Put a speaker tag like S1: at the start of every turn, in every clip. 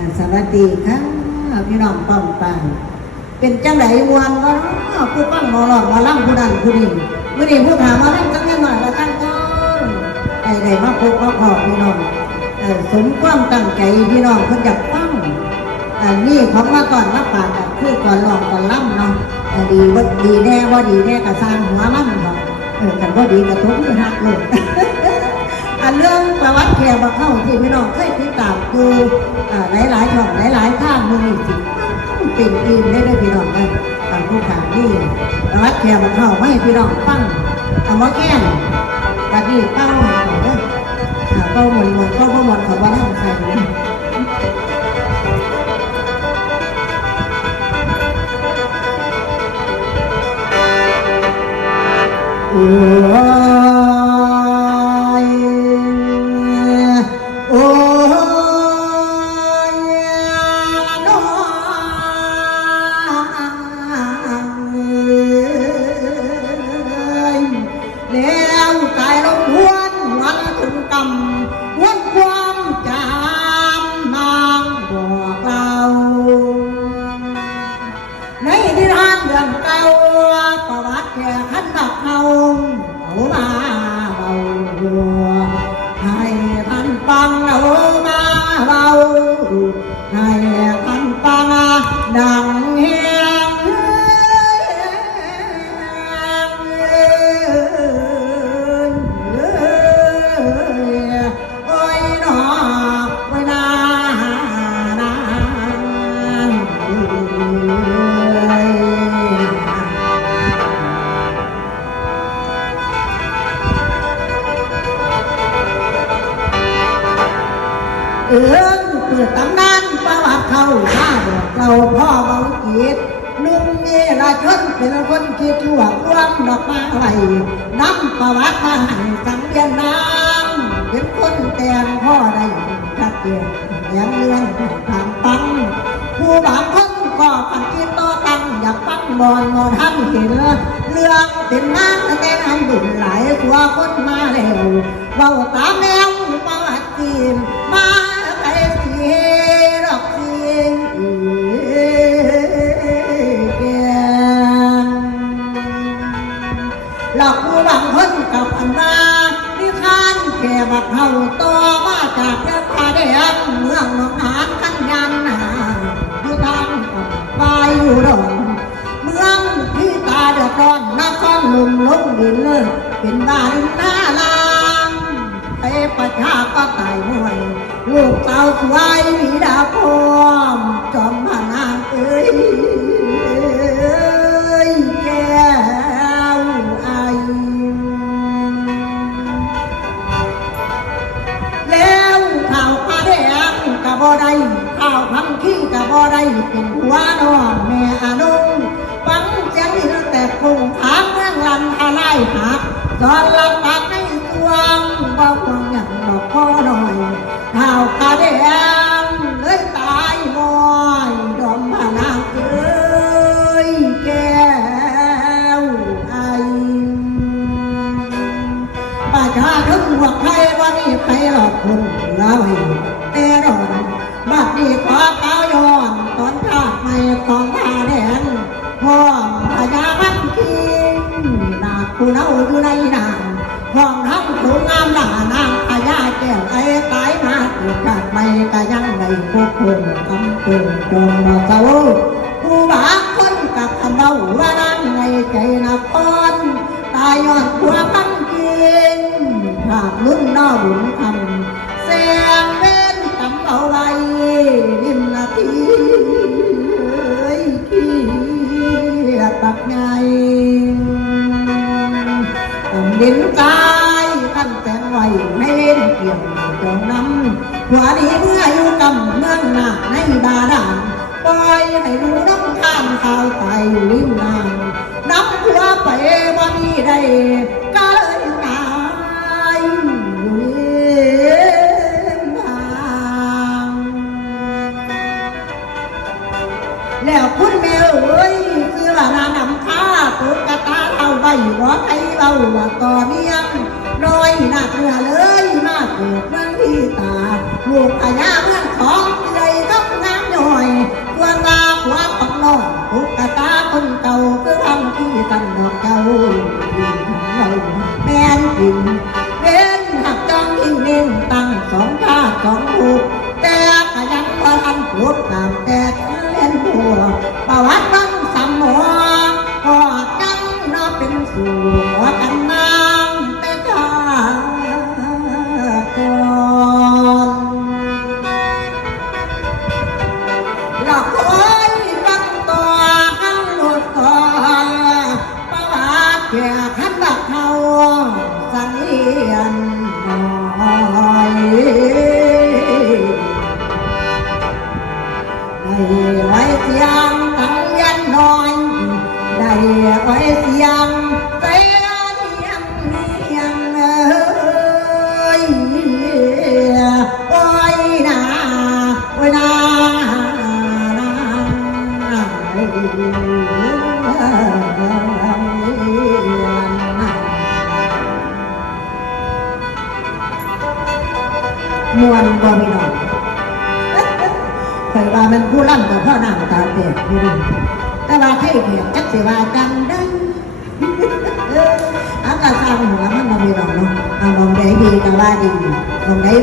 S1: อ่าสวัสดีค่ะพี่น้องป้องปังเป็นจังไดมวนวะเนาะผู้ปั้งหมอหลอกมอล่ำผู้นั้นผู้นี้มื่อนี้ผู้ถามมาเล่นจังแน่หน่อยละกันก็ไอ้ได้มาพบมาพอพี่น้องสมความตั้งใจพี่น้องเพิ่นอยากฟังอันนี้ของมาก่อนมาปากกันคือก่อนหลอกก่อนล่ำเนาะดีบ่ดีแน่บ่าดีแน่กระซางหัวมันเนาะเออกันบ่ดีกระทุกข์หักเลยอันเรื่องประวัติแขกบักเข้าที่พี่น้องเคย ติดตามดูอ่าหลายๆช่องหลายๆทายข้างมือนี่สิเป็นทีมได้ได้พี่น้องกันทางผู้ขานี่ประวัติแขกบักเข้าไม่พี่น้องฟังเอามาแก้มกะดีเป้าให้เขาเด้อเป้าหมดหมดเป้าบ่หมดเขาว่าทำใส่เลยโอ้ วัติมาให้สังเวียนน้ำเป็นคนแต่งพ่อได้ชัดเจนอย่างเรื่องทางปัง ผู้บางคนก็ปันกินโตตั้งอยากฟังบอลมอท่านเห็นเรื่องเป็นนางแต่นำบุญหลายตัวคนมาแล้วเบาตามแนวมาจีน บักเฮาต่อมาจากเรื่อพาแดงเมืองหนองหานกันยานนาอยู่ทางปลายอยู่ดอนเมืองที่ตาเดือดร้อนนครลุมลงดินเลยเป็นบ้านหน้าลางไปประชาก็ตายห่วย ลูกสาวสวยมีดาพร้อมจอมพนางเอ้ย บ่ได้ข้าวพังขี้กะบ่ได้เป็นหัวนอนแม่อานุงฟังเสียงหินแต่คงถามเรื่องลันทลายหักตอนลับปากในสวงบ่ควงหยังดอกพ่อหน่อยข้าวผ้าแดงเลยามหน้านางพญาแก้วไอ้ตายมาเกิดไม่ก็ยังในควบคุมคำคุมจงมาเจ้าผู้บาคนกับคำเบาว่านางในใจนับป้อนตายยอดหัวพันกินภาพลุ่นนอบุญคำเสียงเว้นกำเอาไว้ริมนาที หัวดีเมื่ออยู่กำเมืองหนาในบาดาลปล่อยให้ดูน้องข้ามข่าวไปอยู่ริมน้ำน้ำหัวไปบ่มีได้ก็เลยหายอยู่ริมทางแล้วคุณแม่เอ้ยคือว่านาน้ำค้าตุ๊กตาเอาใบหัวไทยเบาว่าต่อเนียง น้อยน่ากลัวเลยมาเกิดเมืองที่ตาลูกอาญาเมืองของใหญ่ต้องงามหน่อยควรลาควาปักน้องหุกตาคนเก่าก็ทำที่ตันดอกเจ้าแม่นกินเว้นหักจ้องที่เน่งตั้งสองข้าสองภูแต่ขยันพอทำนพูดตามแต่เล่นหัวประวัติ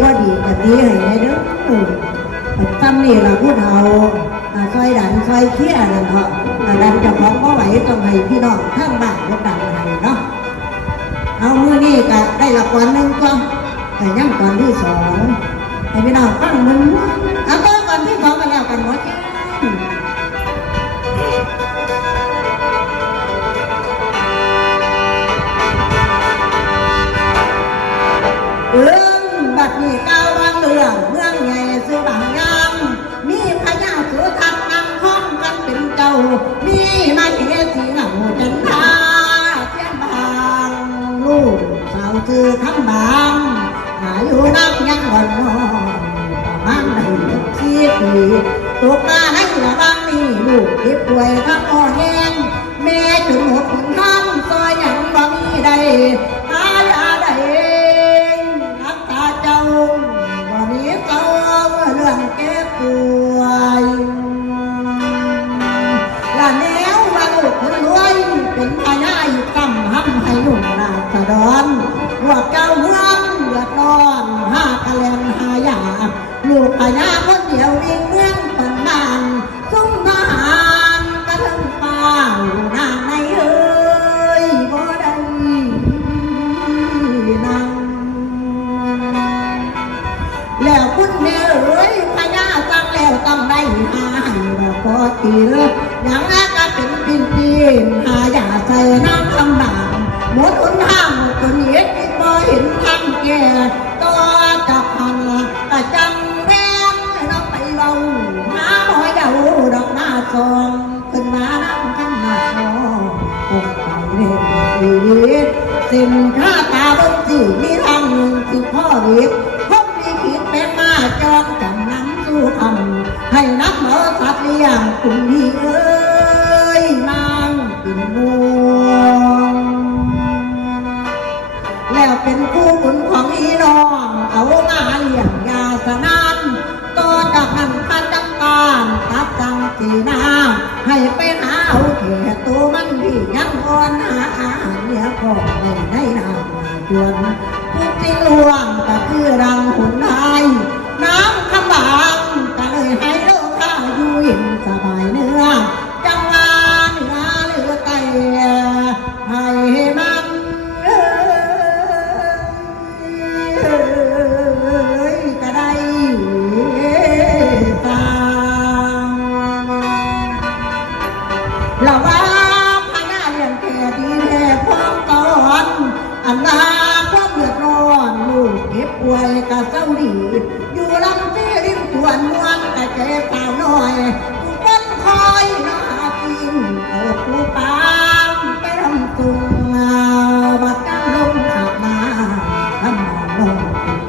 S1: มองใดบ่ดีก็ตีให้ได้เด้อซ้ำนี่ล่ะพูดเฒ่าอ่าซอยดันซอยเคี้ยนั่นเถอะดันจะของก็ไหวต้องให้พี่น้องข้างบ้านก็ดันให้เนาะเอามือนี่ก็ได้ละครหนึ่งก็แต่ยังก่อนที่สองให้พี่น้องฟังมึงเอาก็ก่อนที่สองกันแล้วกันหมดเมีมาเทสีเหงาจันทาเทียนบางลูกสาวคือคำบางหาอยู่นักยังอ่อนนอยประมาณได้สี่ปีตกมาในระบางนี้ลูกเก็บป่วยทั้งอ่อนแรงแม่จนหมดทุนทางซอยยังบ่มีใด ลูกพญาคนเดียววิ่งเมืองปันนานซุ้มทหารกระทึงป้านางในเอ้ยบ่ได้นางแล้วคุณแม่เอ้ยพญาสั่งแล้วต้องได้หาให้เราพอตีเลยอย่างแรกก็เป็นปินปีนหายาใส่น้ำคำบางหมดห สิ้นค่าารเนี่ยก็ไม่ได้นานมาจวนทุกสิ่งลวงก็คือรังหุ่นไทย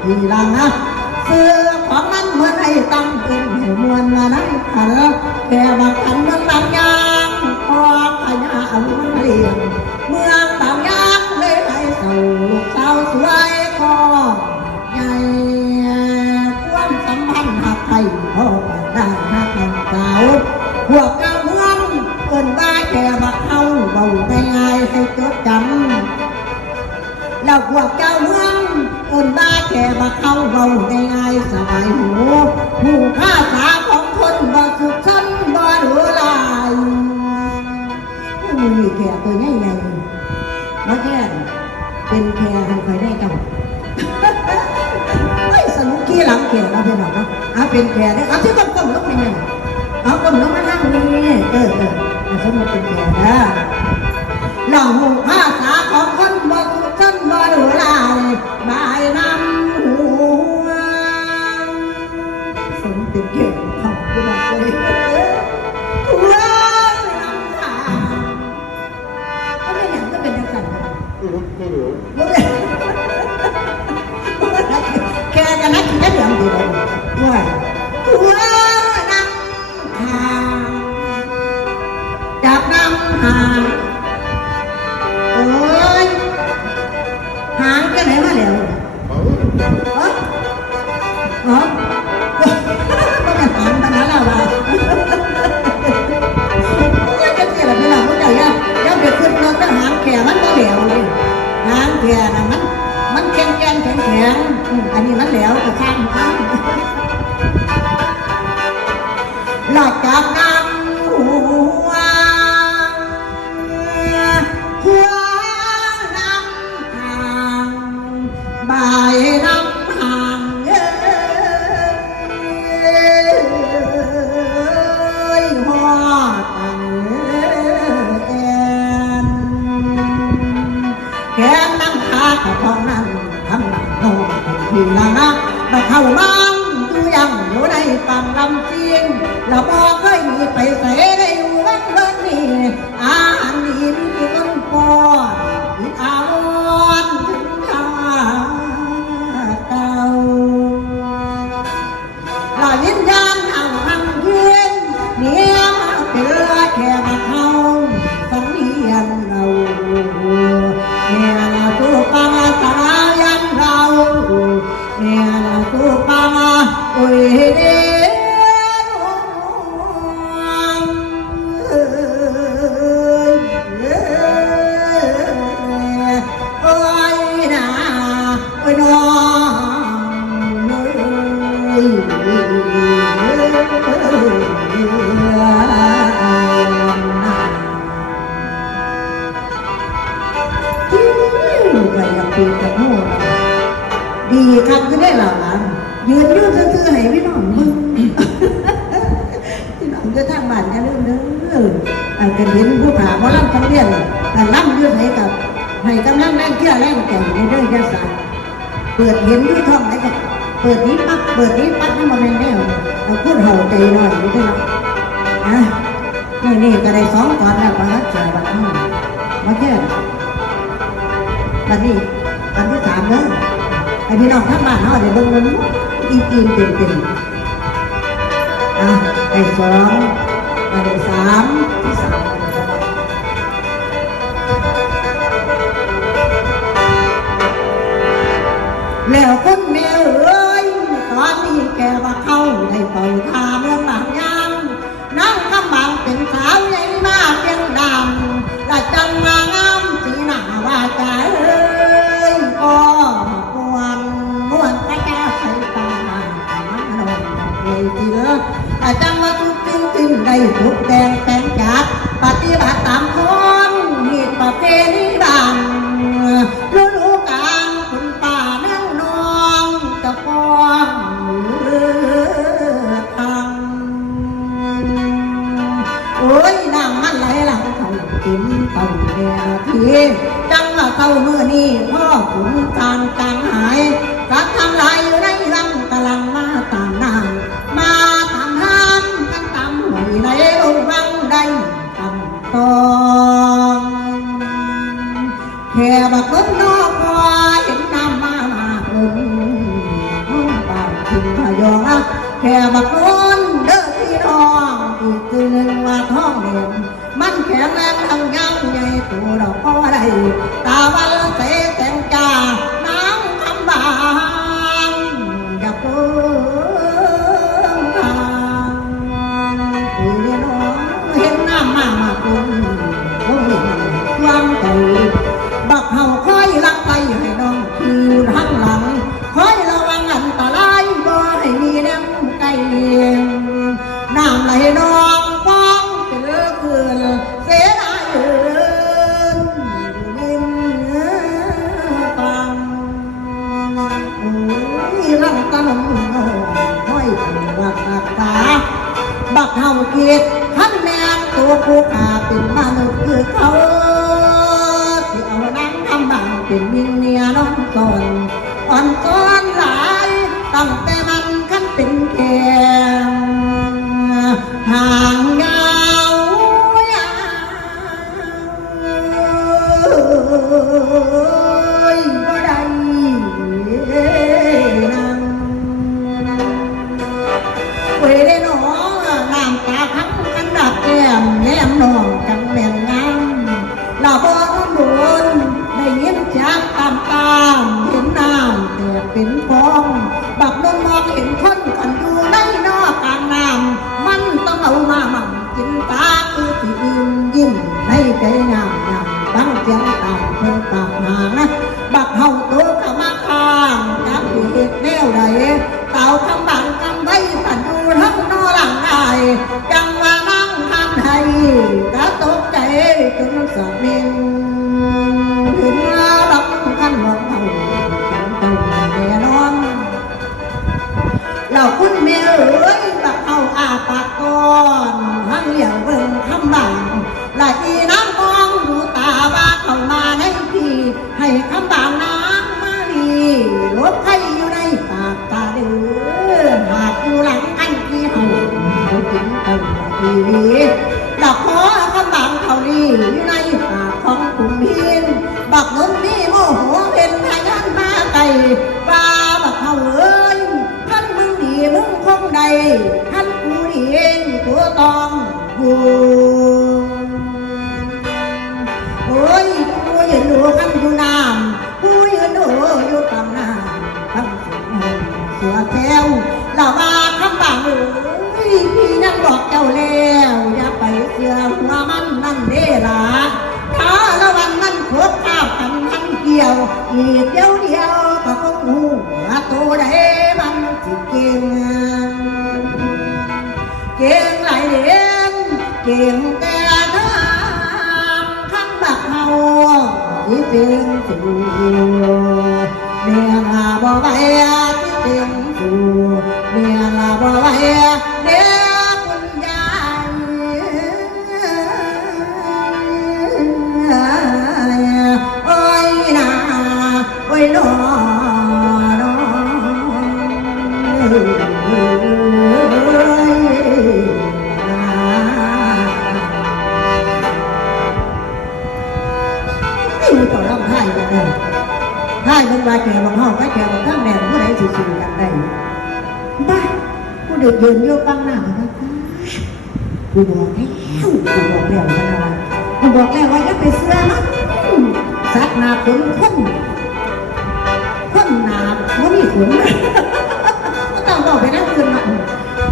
S1: ลีละเสือของมันเมื่อไรตั้งเป็นให้มวนมาได้ขันแก่บักขันเมืองตามยางพอขยาเมืงเรียงเมืองตามยางเลยให้เศร้าเศร้าสวยคอใหญ่ความสัมพันธ์หักไทยพอได้หักกัก่าพวกเจ้าเมืองเกินบ้าแก่บักเฮาเบาง่ายงให้จดจำแล้วพวกเจ้าเมือง นบ้าแค่มาเข้าเบาง่ายสบายหูผู้ข้าษาของคนบาสุดชั้นบ่ดูลายผู้มือแค่ตัวใหญ่ๆมาแค่เป็นแค่ให้คอได้กับไอ้สนุกขี้หลังแค่เราเป็นหรอกนะเอาเป็นแค่ได้เอาที่ต้มๆลงไปเลยเอาต้มลงมาทางนี้เออเออเขาสนุกเป็นแก่นะเราหูภาษาของคนบาสุดชั้นบ่ดูลาย สมเป็นเก่งทำก็บอกเลยว้าวน้ำตาเขาไม่อย่างก็เป็นนักสั่นกันรู้เลยแกกันนักแค่เดือดดียว่าว้ ครับก็ได้หลับยืนยืนซื่อๆให้พี่น้องมึงพี่น้องจะทางบ้านกันเรื่องเด้ออันกันเห็นผู้ขาว่าล่ำทั้งเรียนแต่ล่ำยืนให้กับให้กำลังแรงเชื่อแรงใจในเรื่องยาศาสตร์เปิดเห็นด้วยท้องไหนก็เปิดนี้ปั๊บเปิดนี้ปั๊บให้มันแน่ๆเราพูดเห่าใจหน่อยไม่ใช่หรออะนี่นี่ก็ได้สองตอนแล้วมาเจอบัดนี้มาแค่วันนี้วันที่สามเนอะไอพี่น้องทั้งบ้านเขาเดี๋ยวเบิ่งเงินอีกอีกเต็มเต็มอะไอสองไอสามที่สามแล้วคนแบักคนนอกพอเห็นน้ำมาหาลงห้องป่าถึงพยองแค่บักโอนเด้อพี่น้องอีกตัวหนึ่งว่าท้องเด่นมันแข็งแรงทั้งยังใหญ่ตัวเราก็ได้ำแก่งหลายเดือนเก่งแต่น้ำข้างบักเฮาที่เป็นสู่เมียหาบ่ไหวที่เป็ แกบังห้องก็แกบังข้างแดงเมื่อไหร่สิสิกันได้บ้ากูเดือดเดินโยกปังหน้ามันนะกูบอกแล้วกูบอกแล้วนะไรกูบอกแล้วว่าอย่าไปเสื้อมันสัตว์นาขุนคนคนหนาว่มีขนก็ต้องบอกไปนั่งคืนมา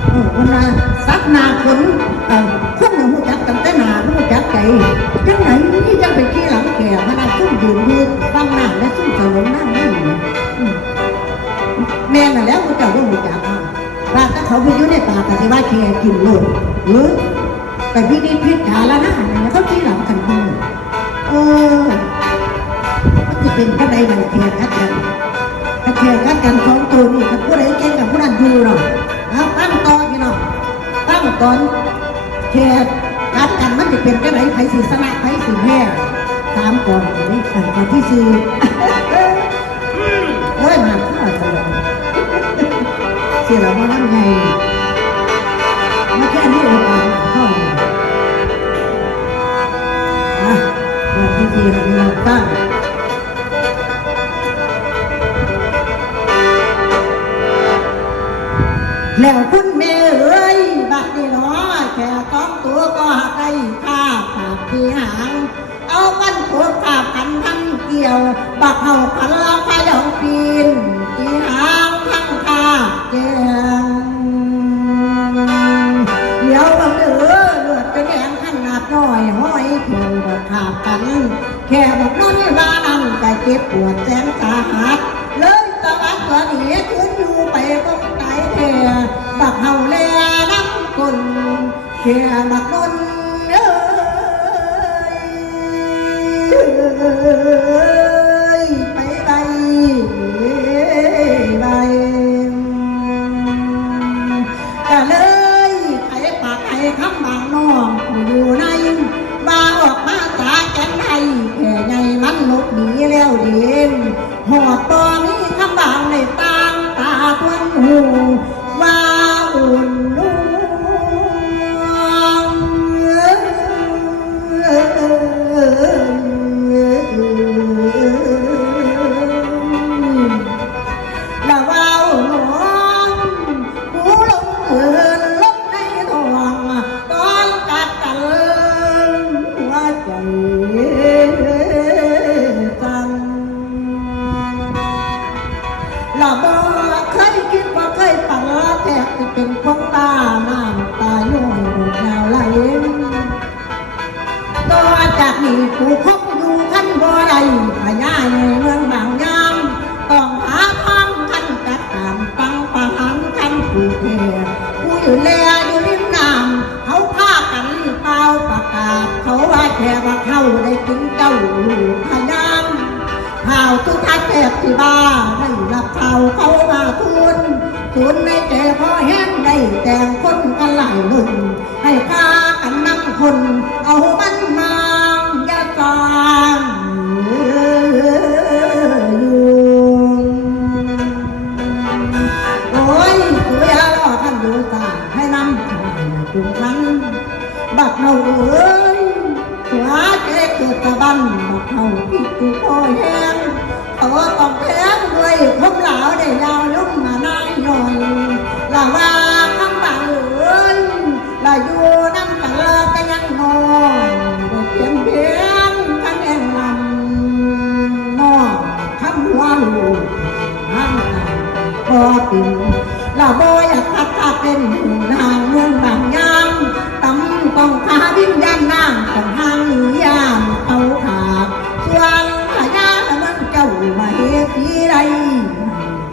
S1: เออวันน่ะสัตว์นาขนเอ่อ เขาไปอยู่ในป่ากสิว่าแค่กินโลดหรือแต่พี่นี่พิจารณาแล้วเขาขี้หลังกันดูเออมันจะเป็นกระไดไหนแค่คัดกันถ้าเทียกันกันสองตัวนี่กับผู้ใดเก่งกับผู้นั้นอยู่หรอกเอาตั้งต่อพี่น้องตั้งตอนเทียกันกันมันจะเป็นกระไรไผสีสนะไผสีแพ้ตามก่อนนี่ขันก่ที่สี่ เสียเรามานั่งไงมาแค่นี้เองอะเข้ามาวันที่สี่ให้พี่น้องตั้งแล้วคุณแม่เอ้ยบัดนี้เนาะแค่ต้องตัวก็หักได้ข้าปากที่หางเอากันโคตรข้าพันพันเกี่ยว บักเฮาพันละพายองปีนที่หาง เจ็บปวดแสนสาหัสเลยตะวันตัวนี้คืนอยู่ไปก็ตายแท้บักเฮาแลน้ำคนแค่บักโนเ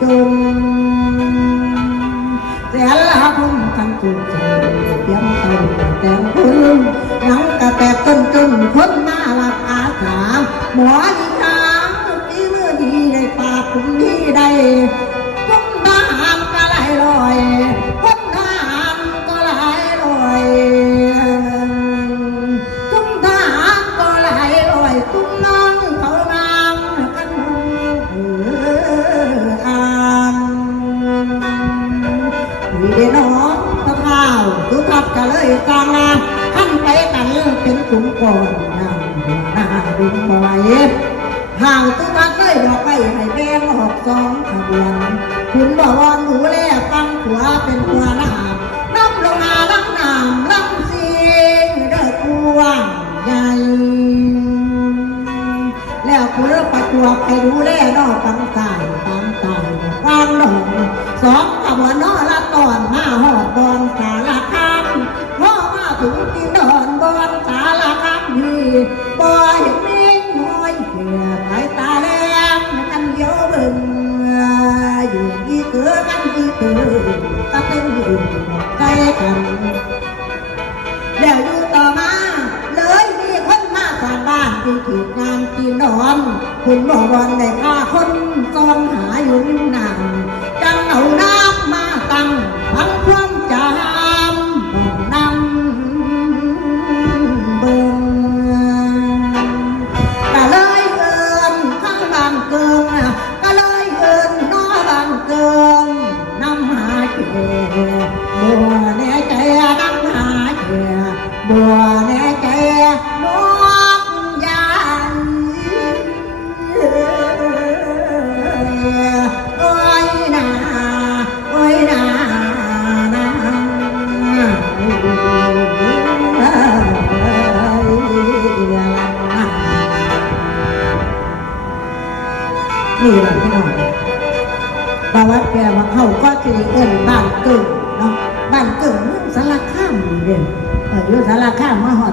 S1: จนแสนละคนทั้งจุดเจอเตรียมเติมแต่งคุณหนังกระแตกจนจนคนมาลักอาสาหมอที่ทางที่มือดีได้ปากคุณที่ใด คุณประจวบไปดูแลนอกตังตายตามตายฟางดอกสองขบวนนอละตอนมาหอดบอนสารคามพ่อมาถึงที่นอนบอนสารคามพี่บอยเม่งน้อยเกียสายตาแรงกันเดียวเบิ่งอยู่อีเกือกันอีเกือก็เต้นอยู่ใจกัน นอนคุณบอกวันได้พาคนซองหาหยุ่นนางจังเอาหน้า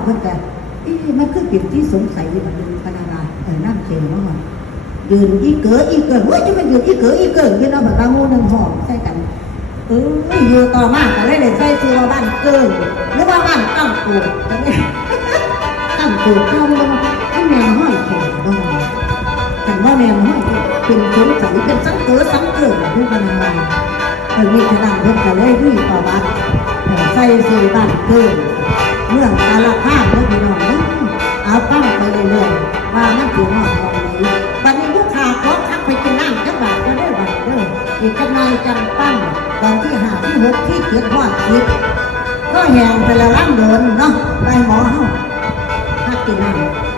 S1: คามมาหอดเพิ่นแต่อีมันคือเป็นที่สงสัยอยู่แบบนึงพนาราเออนั่งเขียนมาหอดยืนอีเก๋ออีเก๋อเฮ้ยจะมันยืนอีเก๋ออีเก๋อพี่น้องแบบตางูหนึ่งหอมใส่กันเอออยู่ต่อมาก็เลยได้ใส่ชื่อว่าบ้านเกิดหรือว่าบ้านตั้งกูจะไม่ตั้งกูเข้ามาให้แมวห้อยแขนบ้างแต่ว่าแมวห้อยเป็นคนสังเป็นสังเกตสังเกตผู้บรรณาเออมีขนาดเพิ่อนก็เลยด้วยประวัติเออใส่สีบ้านเกิน เมื่องกาลคามเด้อพี่น้องเด้อเอาตั้งไปเรื่อยๆว่ามันสิฮอดตรงไหนบัดนี้ลูกค้าขอทักไปกินน้ำจักบาทก็ได้บัดเด้ออีกจักหน่อยจังปั้งตอนที่หาที่หกที่เจ็ดว่าคิดก็แหงไปละล่างโดนเนาะไปหมอเฮาทักกินน้ำ